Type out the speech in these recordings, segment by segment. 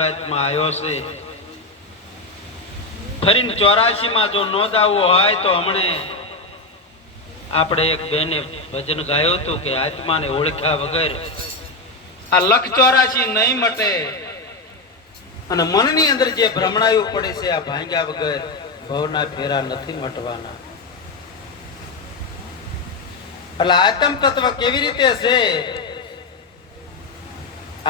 વાતમાં આવ્યો છે ફરીને 84 માં જો નોંધાવવો હોય તો હમણે આપણે એક બેને ભજન ગાયું હતું કે આત્માને ઓળખ્યા વગર આ લખ 84 નહીં મટે અને મનની અંદર જે ભ્રમણાયું પડે છે આ ભાંગ્યા વગર ભવના ફેરા નથી મટવાના. એટલે આત્મ તત્વ કેવી રીતે છે?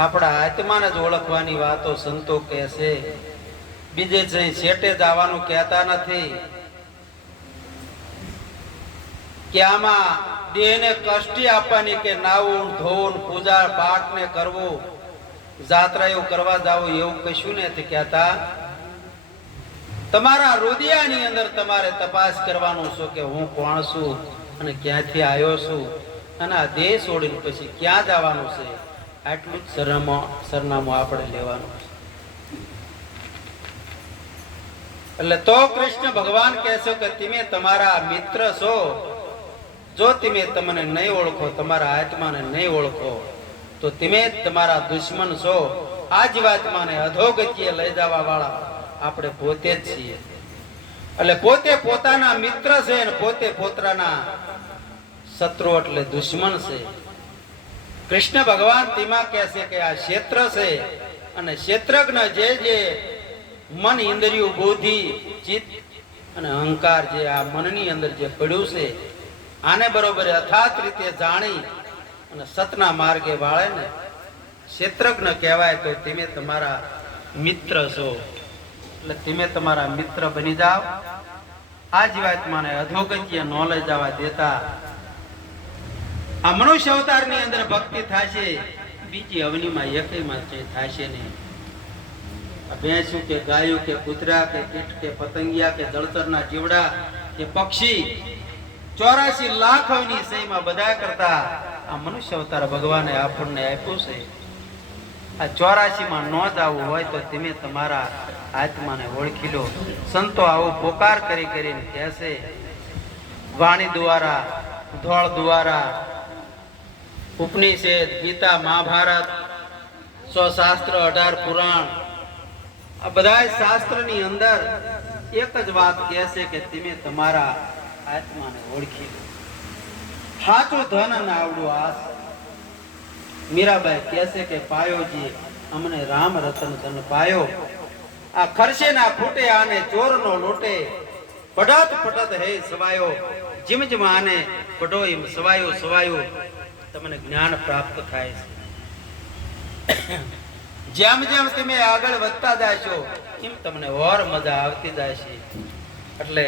આપણા આત્માને જ ઓળખવાની વાતો સંતો કહે છે, બીજે જઈ શેટે જવાનું કહેતા નથી. કે આમાં દેહને કષ્ટી આપવાની કે નાવું ધોવું પૂજા પાઠ ને કરવું જાત્રા એવું કરવા જાવું એવું કશું નથી કહેતા. તમારા હૃદયની અંદર તમારે તપાસ કરવાનું છે કે હું કોણ છું અને ક્યાંથી આવ્યો છું અને આ દેહ છોડીને પછી ક્યાં જવાનું છે. આટલું જ સરનામું આપણે લેવાનું છે. એટલે તો કૃષ્ણ ભગવાન કહે છે કે તમે તમારા મિત્ર છો. જો તમે તમને નહીં ઓળખો, તમારા આત્માને નહીં ઓળખો તો તમે તમારા દુશ્મન છો. આ જ વાતમાં અધોગતિએ લઈ જવા વાળા આપણે પોતે જ છીએ. એટલે પોતે પોતાના મિત્ર છે અને પોતે પોતાના શત્રુ એટલે દુશ્મન છે. કૃષ્ણ ભગવાન તેમાં કહે છે કે આ ક્ષેત્ર છે અને ક્ષેત્રજ્ઞ જે મન ઇન્દ્રિયો બુદ્ધિ ચિત્ત અને અહંકાર જે આ મનની અંદર જે પડ્યું છે આને બરોબર યથાર્થ રીતે જાણી અને સતના માર્ગે વાળે ને ક્ષેત્રજ્ઞ કહેવાય. તો તમે તમારા મિત્ર છો. એટલે તમે તમારા મિત્ર બની જાઓ. આ જ વાત મને અધોગતિએ ન લઈ જવા દેતા. આ મનુષ્ય અવતારની અંદર ભક્તિ થશે, બીજી અવનીમાં એકમાં થશે નહીં. ભેંસું કે ગાયું કે કૂતરા કે કીટ કે પતંગિયા કે જળચરના જીવડા કે પક્ષી 84 લાખ અવની સહીમાં બધા કરતા આ મનુષ્ય અવતાર ભગવાને આપણને આપ્યું છે. આ 84 માં ન જવું હોય તો તમે તમારા આત્માને ઓળખી લો. સંતો આવો પોકાર કરી કરીને કહેશે. વાણી દ્વારા, ધોળ દ્વારા, ઉપનિષદ, ગીતા, મહાભારત, 100 શાસ્ત્ર, 18 પુરાણ, આ બધા શાસ્ત્રની અંદર એક જ વાત કહે છે કે તમે તમારા આત્માને ઓળખી લો. સાચું ધન અને આવડું આસ. મીરાબાઈ કહે છે કે પાયોજી અમને રામ રતન ધન પાયો. આ ખર્ચે ના ફૂટે આને ચોર નો લોટે. પઢત પઢત હે સવાયો. જીમ જીમ આને પઢો એમ સવાયો સવાયો. તમને જ્ઞાન પ્રાપ્ત થાય છે. જેમ જેમ તમે આગળ વધતા જશો એમ તમને ઓર મજા આવતી જશે. એટલે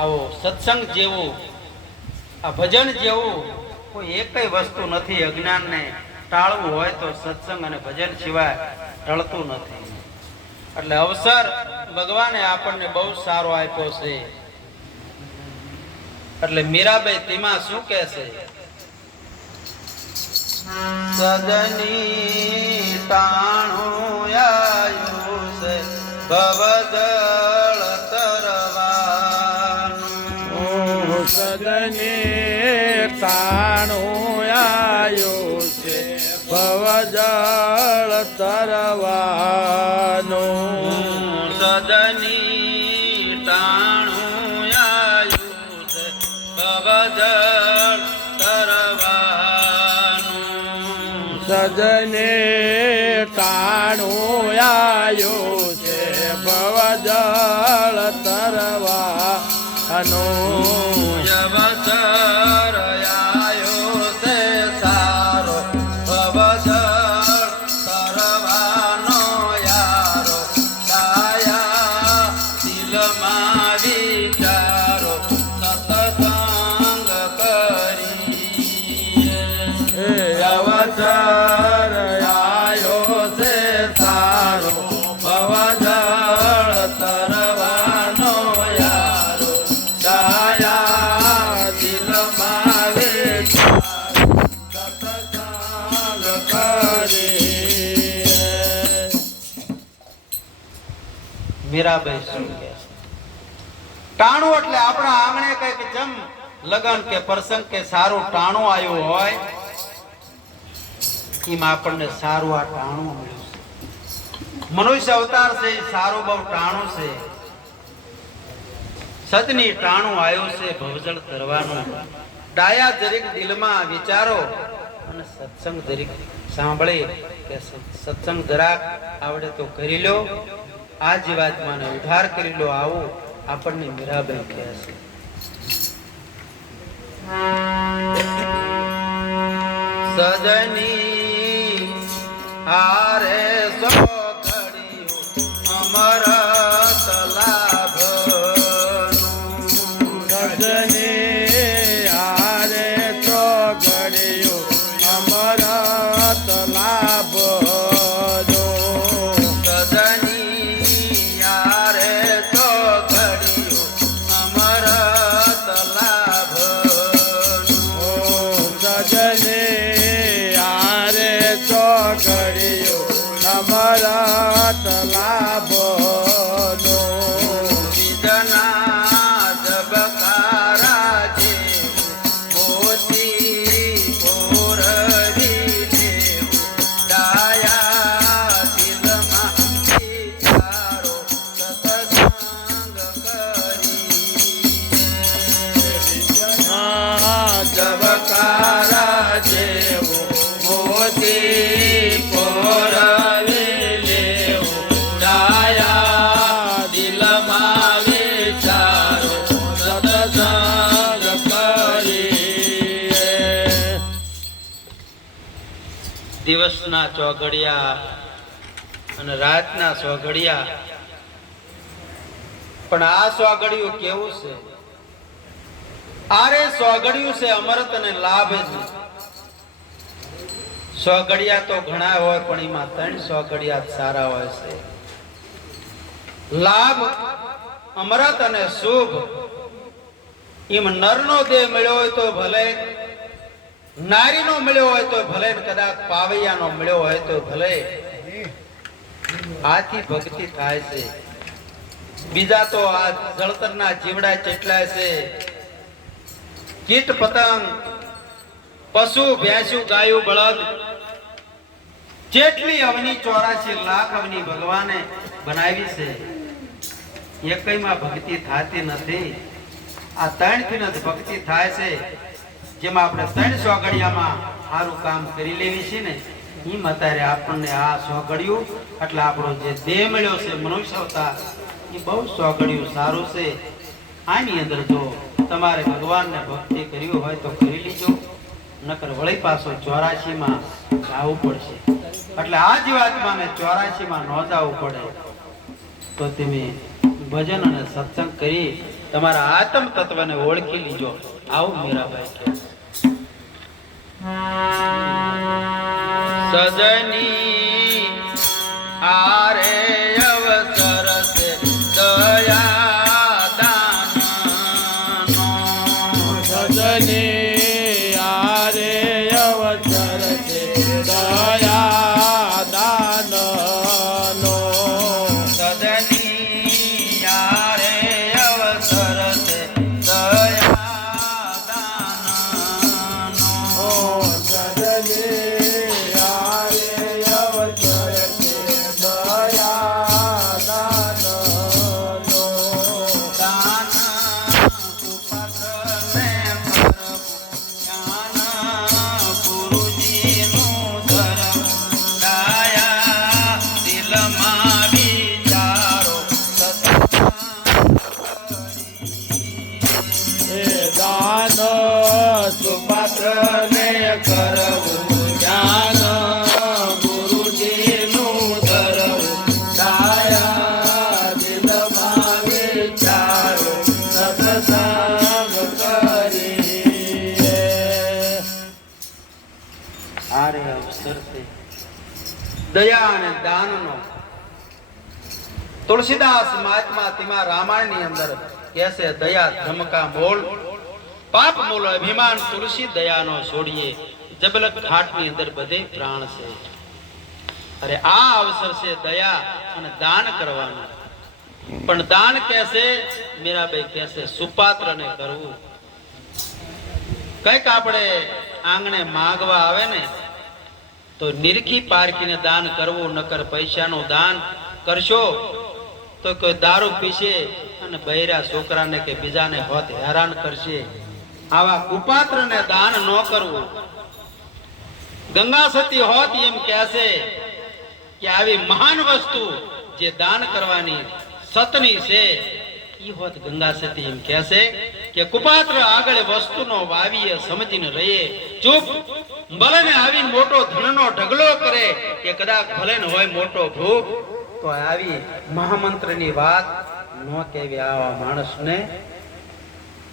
આવો સત્સંગ જેવું, આ ભજન જેવું કોઈ એકય વસ્તુ નથી. અજ્ઞાનને ટાળવું હોય તો સત્સંગ અને ભજન સિવાય ટળતું નથી. એટલે અવસર ભગવાને આપણને બહુ સારો આપ્યો છે. એટલે મીરાબાઈ તેમાં શું કહે છે? સદની તાણું આયુષ ભવજળ તરવાનું. સદની તાણું આયુષ ભવજળ તરવાનું. સદની તાણું આયુષ ભવજળ સજને તાણું આયો છે ભવજળ તરવાનું. અવસર આયો છે સારો ભવજળ તરવાનો યારો. છાયા દિલમાં વિચારો સત્સંગ કરી. અવસર આયો છે સારો ભવજળ તરવાનો યારો. છાયા દિલમાં સત્સંગ કરી. મીરાબાઈ શું કહે છે? ટાણું એટલે આપણા આંગણે કઈક જમ લગન કે પ્રસંગ કે સારું ટાણું આવ્યું હોય એમાં આપણને સારું આ ટાણું મળ્યું છે. મનુષ્ય અવતાર છે એ સારું બહુ ટાણું છે. સદની ટાણું આવ્યું છે ભવજળ તરવાનું. ડાયા જરીક દિલમાં વિચારો અને સત્સંગ જરીક સાંભળે કે સત્સંગ જરાક આવડે તો કરી લો. આ જીવાત્માને ઉદ્ધાર કરી લો. આવું આપણને મીરાબાઈ કહે છે. સજની હારે સો ઘડિયું અમરત લાભનું. સજને હારે તો ઘડિયું અમરત લાભનો. સજની હારે તો ઘડિયું અમરત લાભનું. સજને હારે તો ઘડિયું અમરત લાભનો. બીજના જબકારા જેવું મોતી પોરવી જેવું ડાયા દિલમાં વિચારો સત્સંગ કરી. જબકારા જેવું મોતી પોરવી લેવું ડાયા દિલમાં વિચારો સત્સંગ કરીએ. દિવસના ચોઘડિયા અને રાતના ચોઘડિયા, પણ આ ચોઘડિયું કેવું છે? આરે ચોઘડિયું છે અમૃત અને લાભ જ. ચોઘડિયા તો ઘણા હોય પણ એમાં 3 ચોઘડિયા જ સારા હોય છે. લાભ, અમૃત અને શુભ. એમ નરનો દેહ મળ્યો હોય તો ભલે, નારીનો મળ્યો હોય તો ભલે, કદાચ પાવૈયાનો મળ્યો હોય તો ભલે. આથી ભક્તિ થાય છે. બીજા તો આ જળતરના જીવડા કેટલા છે. કીટ પતંગ, પશુ ભેંસુ ગાયું બળદ, જેટલી અવની 84 લાખ અવની ભગવાને બનાવી છે. એકઈમાં ભક્તિ થતી નથી. આ 3 થી જ ભક્તિ થાય છે. જેમાં આપણે 3 સોગડિયામાં સારું કામ કરી લેવી છે ને, એમ અત્યારે આપણને આ સોગડિયું એટલે આપણો જે દેહ મળ્યો છે મનુષ્ય અવતાર, એ બહુ સોગડિયું સારું છે. આની અંદર જો તમારે ભગવાનને ભક્તિ કરવી હોય તો કરી લીજો, નકર વળી પાછો 84 માં જવું પડશે. એટલે આ જીવાત્માને 84 માં ન જવું પડે તો તમે ભજન અને સત્સંગ કરી તમારા આત્મ તત્વને ઓળખી લીજો. આવું મીરાબાઈ કહે. સજની આરે અવસર છે દયા દાનનો. સજને હારે અવસર છે દયા દાનનો. સજની આરે અવસર છે દયા દાનનો. સજને હારે અવસર છે દયા દાનનો. દાન સુપાત્રને પરવું, જ્ઞાન ગુરુજીનું ધરવું, દયા દિલમાં વિચારો એ દાન સુપાત્રને કરવું, જ્ઞાન ગુરુજીનું ધરવું, દયા દિલમાં વિચારો સત્સંગ કરીએ. આરે અવસર છે દયા અને દાનનો. તુલસીદાસ મહાત્મા તેમાં રામાયણની અંદર કહે છે, દયા ધમકા મોલ, પાપ મૂળ અભિમાન તુલસી દયાનો છોડીએ, જબલક ઘાટની અંદર બધે પ્રાણ છે. અરે આ અવસર છે દયા અને દાન કરવાનો. પણ દાન કહેશે મીરાબાઈ કહેશે સુપાત્રને કરવું. કઈક આપણે આંગણે માંગવા આવે ને તો નિરખી પારખીને દાન કરવું, નકર પૈસાનું દાન કરશો તો કોઈ દારૂ પીશે અને બૈરા છોકરાને કે બીજાને હોત હેરાન કરશે. આવા કુપાત્રને દાન ન કરવું. ગંગા સતી હોત એમ કહેશે કે આવી મહાન વસ્તુ જે દાન કરવાની સતની છે ઈ હોત ગંગા સતી એમ કહેશે કે કુપાત્ર આગળ વસ્તુનો વાવીએ સમજીને રહીએ ચૂપ. ભલે ને આવી મોટો ધનનો ઢગલો કરે કે કદાચ ભલે ને હોય મોટો ભૂખ, તો આવી મહામંત્રની વાત ન કહેવી. આવા માણસને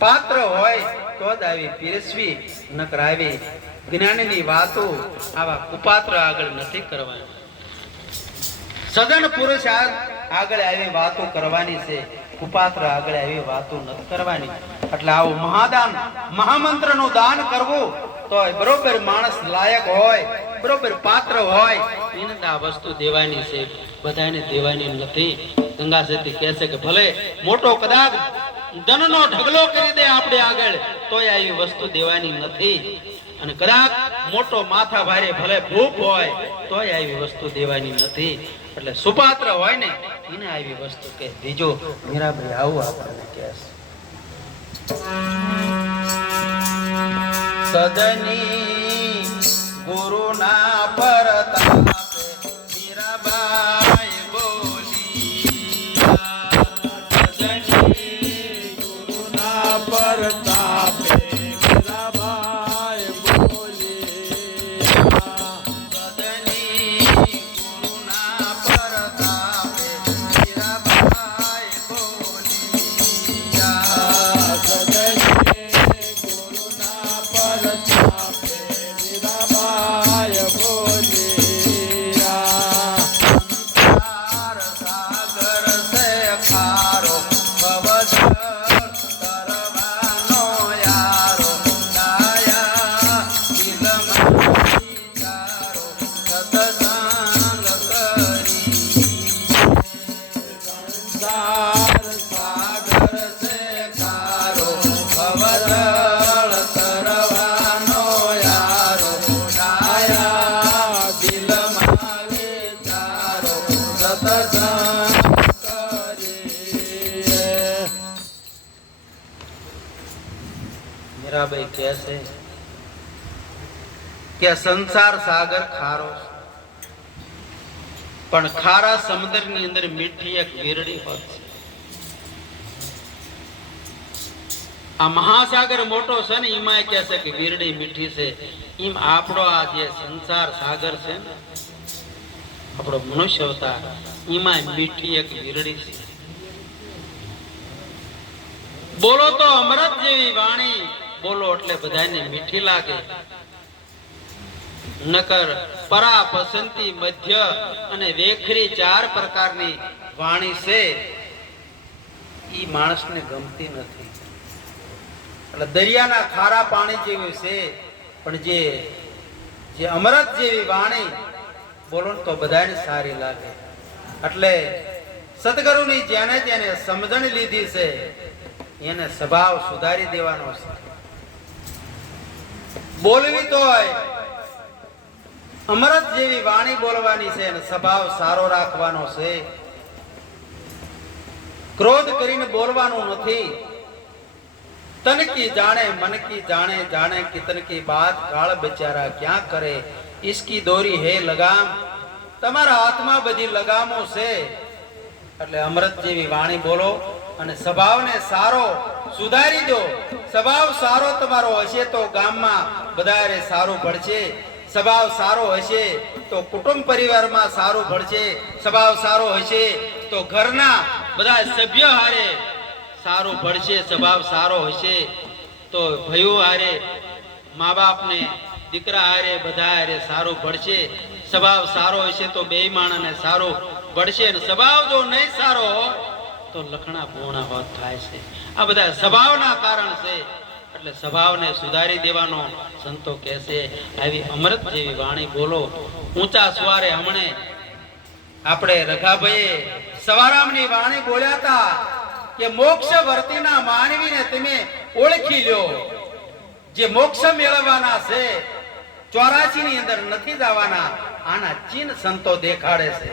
પાત્ર હોય તો જ આવી પીરસવી, નકર આવી જ્ઞાનની વાતો આવા કુપાત્ર આગળ નથી કરવાની. સજન પુરુષ આગળ આવી વાતો કરવાની છે, કુપાત્ર આગળ આવી વાતો નથી કરવાની. એટલે આવું મહાદાન, મહામંત્રનું દાન કરવું તો બરોબર માણસ લાયક હોય, બરોબર પાત્ર હોય એને આ વસ્તુ દેવાની છે, બધાને દેવાની નથી. ગંગા સતી કહે છે કે ભલે મોટો કદાચ ધનનો ઢગલો કરી દે આપણે આગળ તોય આવી વસ્તુ દેવાની નથી. અને કદાચ મોટો માથા ભારે ભલે ભૂખ હોય તોય આવી વસ્તુ દેવાની નથી. એટલે સુપાત્ર હોય ને એને આવી વસ્તુ કે દીજો. મીરાબાઈ આવું આપણને કહે છે. સદની ગુરુના પરતાપે મીરાબાઈ બોલી. સદની ગુરુના પરતાપે મીરાબાઈ બોલી. સદની ગુરુના પરતાપે મીરાબાઈ બોલી. મીરાબાઈ કહે છે કે સંસાર સાગર ખારો છે, પણ ખારા સમુદ્રની અંદર મીઠી એક વીરડી હોત છે. આ મહાસાગર મોટો છે ને એમાં કહે છે કે વીરડી મીઠી છે. એમ આપણો આ જે સંસાર સાગર છે ને, આપણો મનુષ્ય અવતાર, એમાં મીઠી એક વીરડી છે. બોલો તો અમૃત જેવી વાણી બોલો એટલે બધાને મીઠી લાગે, નકર પરા, પસંતી, મધ્ય અને વેખરી 4 પ્રકારની વાણી છે ઈ માણસને ગમતી નથી. એટલે દરિયાના ખારા પાણી જેવું છે, પણ જે અમૃત જેવી વાણી બોલો તો બધાને સારી લાગે. એટલે સદગુરુની જેને જેને સમજણ લીધી છે એને સ્વભાવ સુધારી દેવાનો છે. બોલવી તો અમૃત જેવી વાણી બોલવાની છે અને સ્વભાવ સારો રાખવાનો છે. ક્રોધ કરીને બોલવાનું નથી. તન કી જાણે મન કી જાણે, જાણે કિતન કી બાત, કાળ બેચારા ક્યાં કરે, इसकी દોરી હે લગામ. તમારા હાથમાં બધી લગામો છે. એટલે અમૃત જેવી વાણી બોલો અને સ્વભાવને સારો સુધારી દો. સ્વભાવ સારો તમારો હશે તો ગામમાં બધારે સારું ભળશે. સ્વભાવ સારો હશે તો કુટુંબ પરિવારમાં સારું ભળશે. સ્વભાવ સારો હશે તો ઘરના બધા સભ્ય હારે સારું ભળશે. સ્વભાવ સારો હશે તો ભાઈઓ હારે, મા બાપને, દીકરા હારે, બધા હારે સારું ભળશે. સ્વભાવ સારો હશે તો બે માણસને સારું ભળશે. ને સ્વભાવ જો નહીં સારો તો લખણા પૂર્ણા હોત થાય છે. આ બધા સ્વભાવના કારણ છે. એટલે સ્વભાવને સુધારી દેવાનો સંતો કહે છે. આવી અમૃત જેવી વાણી બોલો. ઊંચા સ્વારે હમણે આપણે રઘાભાઈએ સવારામની વાણી બોલ્યા હતા કે મોક્ષ વર્તીના માનવીને તમે ઓળખી લ્યો. જે મોક્ષ મેળવવાના છે, 84 ની અંદર નથી જવાના. આના ચીન સંતો દેખાડે છે.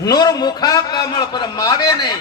નૂર મુખા કમળ પર માવે નહીં,